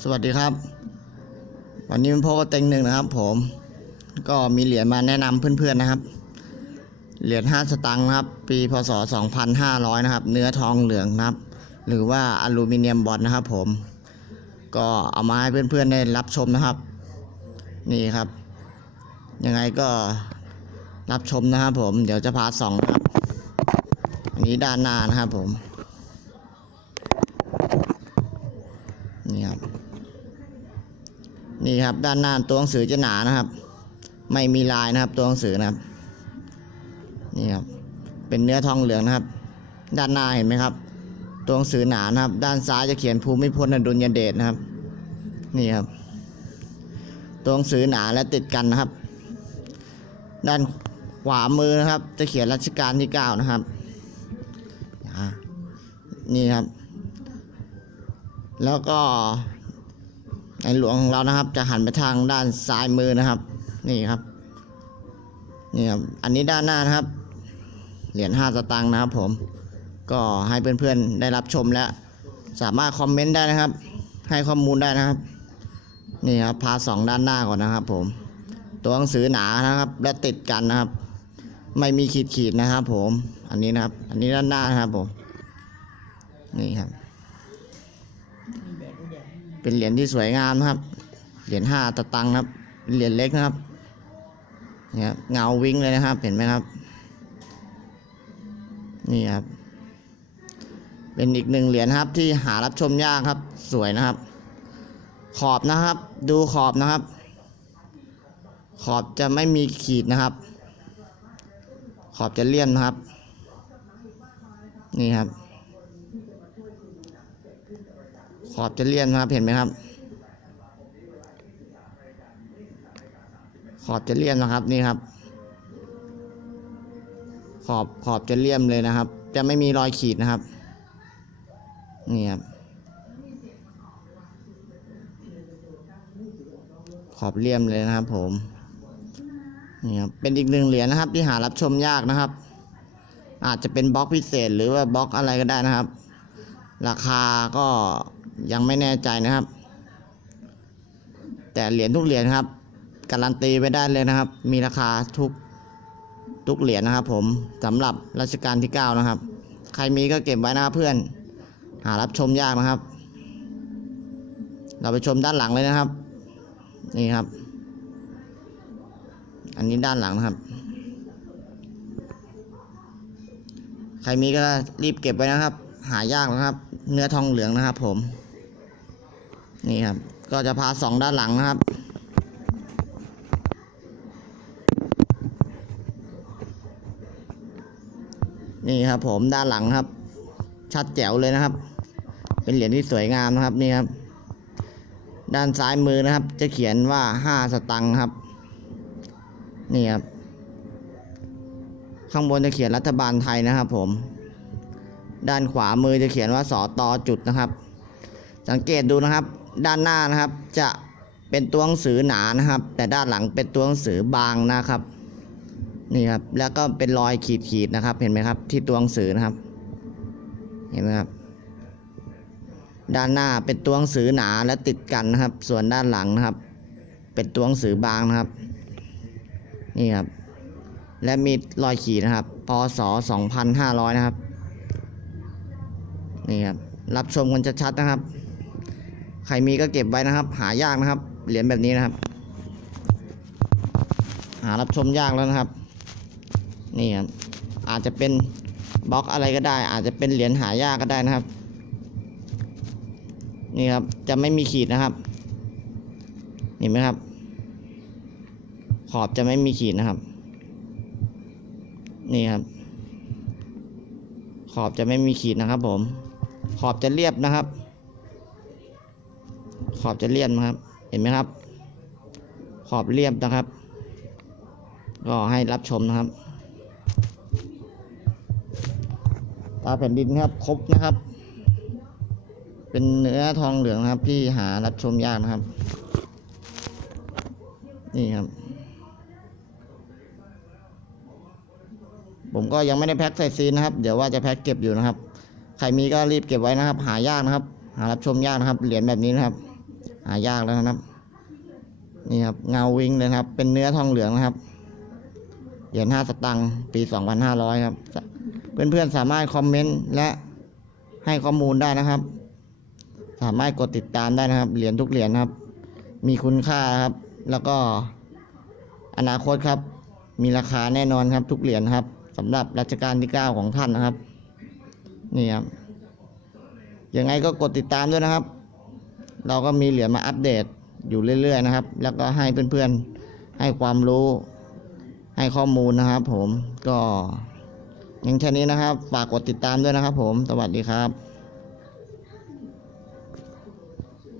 สวัสดีครับ วันนี้พ่อก็เต็งหนึ่งนะครับ ผม ก็มีเหรียญมาแนะนำเพื่อนๆนะครับ เหรียญห้าสตังค์นะครับ ปีพศ2500นะครับ เนื้อทองเหลืองนะครับ หรือว่าอลูมิเนียมบอลนะครับ ผม ก็เอามาให้เพื่อนๆได้รับชมนะครับ นี่ครับ ยังไงก็รับชมนะครับผม เดี๋ยวจะพาส่องครับ อันนี้ด้านหน้านะครับผม นี่ครับ นี่ครับด้านหน้าตัวหนังสือจะหนานะครับ ไม่มีลายนะครับตัวหนังสือนะครับนี่ครับเป็นเนื้อทองเหลืองนะครับ ด้านหน้าเห็นไหมครับตัวหนังสือหนานะครับ ด้านซ้ายจะเขียนภูมิพลอดุลยเดชนะครับ นี่ครับตัวหนังสือหนาและติดกันนะครับ ด้านขวามือนะครับ จะเขียนรัชกาลที่เก้านะครับนี่ครับ แล้วก็ ในหลวงของเรานะครับ จะหันไปทางด้านซ้ายมือนะครับ นี่ครับนี่ครับอันนี้ด้านหน้านะครับ เหรียญห้าสตางค์นะครับ ผมก็ให้เพื่อนๆได้รับชมและสามารถคอมเมนต์ได้นะครับ ให้ข้อมูลได้นะครับ นี่ครับพาสองด้านหน้าก่อนนะครับ ผม ตัวหนังสือหนานะครับ และติดกันนะครับ ไม่มีขีดขีดนะครับ ผม อันนี้นะครับ อันนี้ด้านหน้านะครับผมนี่ครับ เป็นเหรียญที่สวยงามนะครับ เหรียญห้าตะตังค์นะครับ เหรียญเล็กนะครับเนี่ยครับเงาวิ่งเลยนะครับ เห็นไหมครับ นี่ครับ เป็นอีกหนึ่งเหรียญครับ ที่หารับชมยากครับ สวยนะครับ ขอบนะครับ ดูขอบนะครับ ขอบจะไม่มีขีดนะครับ ขอบจะเลี่ยมนะครับ นี่ครับ ขอบจะเลี่ยมนะครับเห็นไหมครับ ขอบจะเลี่ยมนะครับนี่ครับ ขอบขอบจะเลี่ยมเลยนะครับ จะไม่มีรอยขีดนะครับนี่ครับขอบเลี่ยมเลยนะครับ ผมนี่ครับเป็นอีกหนึ่งเหรียญนะครับ ที่หารับชมยากนะครับ อาจจะเป็นบล็อกพิเศษหรือว่าบล็อกอะไรก็ได้นะครับ ราคาก็ ยังไม่แน่ใจนะครับ แต่เหรียญทุกเหรียญครับ การันตีไว้ได้เลยนะครับ มีราคาทุกทุกเหรียญนะครับ ผมสำหรับรัชกาลที่เก้านะครับ ใครมีก็เก็บไว้นะครับเพื่อน หารับชมยากนะครับ เราไปชมด้านหลังเลยนะครับ นี่ครับ อันนี้ด้านหลังนะครับ ใครมีก็รีบเก็บไว้นะครับ หายากนะครับ เนื้อทองเหลืองนะครับ ผม นี่ครับ ก็จะพาสองด้านหลังนะครับ นี่ครับผมด้านหลังครับ ชัดแจ๋วเลยนะครับ เป็นเหรียญที่สวยงามนะครับนี่ครับ ด้านซ้ายมือนะครับ จะเขียนว่าห้าสตังค์ครับ นี่ครับ ข้างบนจะเขียนรัฐบาลไทยนะครับ ผม ด้านขวามือจะเขียนว่าสอตอจุดนะครับสังเกตดูนะครับ ด้านหน้านะครับ จะเป็นตัวหนังสือหนานะครับ แต่ด้านหลังเป็นตัวหนังสือบางนะครับ นี่ครับ แล้วก็เป็นรอยขีดขีดๆนะครับ เห็นไหมครับ ที่ตัวหนังสือนะครับ เห็นไหมครับ ด้านหน้าเป็นตัวหนังสือหนาและติดกันนะครับ ส่วนด้านหลังนะครับ เป็นตัวหนังสือบางนะครับ นี่ครับ และมีรอยขีดนะครับ พศ2500 นะครับ นี่ครับ รับชมกันชัดๆนะครับ ใครมีก็เก็บไว้นะครับ หายากนะครับ เหรียญแบบนี้นะครับ หารับชมยากแล้วนะครับ นี่ครับอาจจะเป็นบล็อกอะไรก็ได้ อาจจะเป็นเหรียญหายากก็ได้นะครับ นี่ครับจะไม่มีขีดนะครับเห็นไหมครับ ขอบจะไม่มีขีดนะครับ นี่ครับ ขอบจะไม่มีขีดนะครับ ผม ขอบจะเรียบนะครับ ขอบจะเรียบนะครับ เห็นไหมครับ ขอบเรียบนะครับ ก็ให้รับชมนะครับ ตาแผ่นดินครับ ครบนะครับ เป็นเนื้อทองเหลืองนะครับ ที่หารับชมยากนะครับ นี่ครับ ผมก็ยังไม่ได้แพ็คใส่ซีนนะครับ เดี๋ยวว่าจะแพ็คเก็บอยู่นะครับ ใครมีก็รีบเก็บไว้นะครับ หายากนะครับ หารับชมยากนะครับ เหรียญแบบนี้นะครับ หายากแล้วนะครับ นี่ครับเงาวิงเลยครับ เป็นเนื้อทองเหลืองนะครับ เหรียญห้าสตังค์ปีสองพันห้าร้อยครับ เพื่อนๆสามารถคอมเมนต์และให้ข้อมูลได้นะครับ สามารถกดติดตามได้นะครับ เหรียญทุกเหรียญครับ มีคุณค่าครับ แล้วก็อนาคตครับ มีราคาแน่นอนครับ ทุกเหรียญครับสำหรับรัชกาลที่เก้าของท่านนะครับ นี่ครับยังไงก็กดติดตามด้วยนะครับ เราก็มีเหรียญมาอัปเดตอยู่เรื่อย ๆ นะครับ แล้วก็ให้เพื่อนๆให้ความรู้ให้ข้อมูลนะครับ ผมก็ยังแค่นี้นะครับ ฝากกดติดตามด้วยนะครับ ผมสวัสดีครับ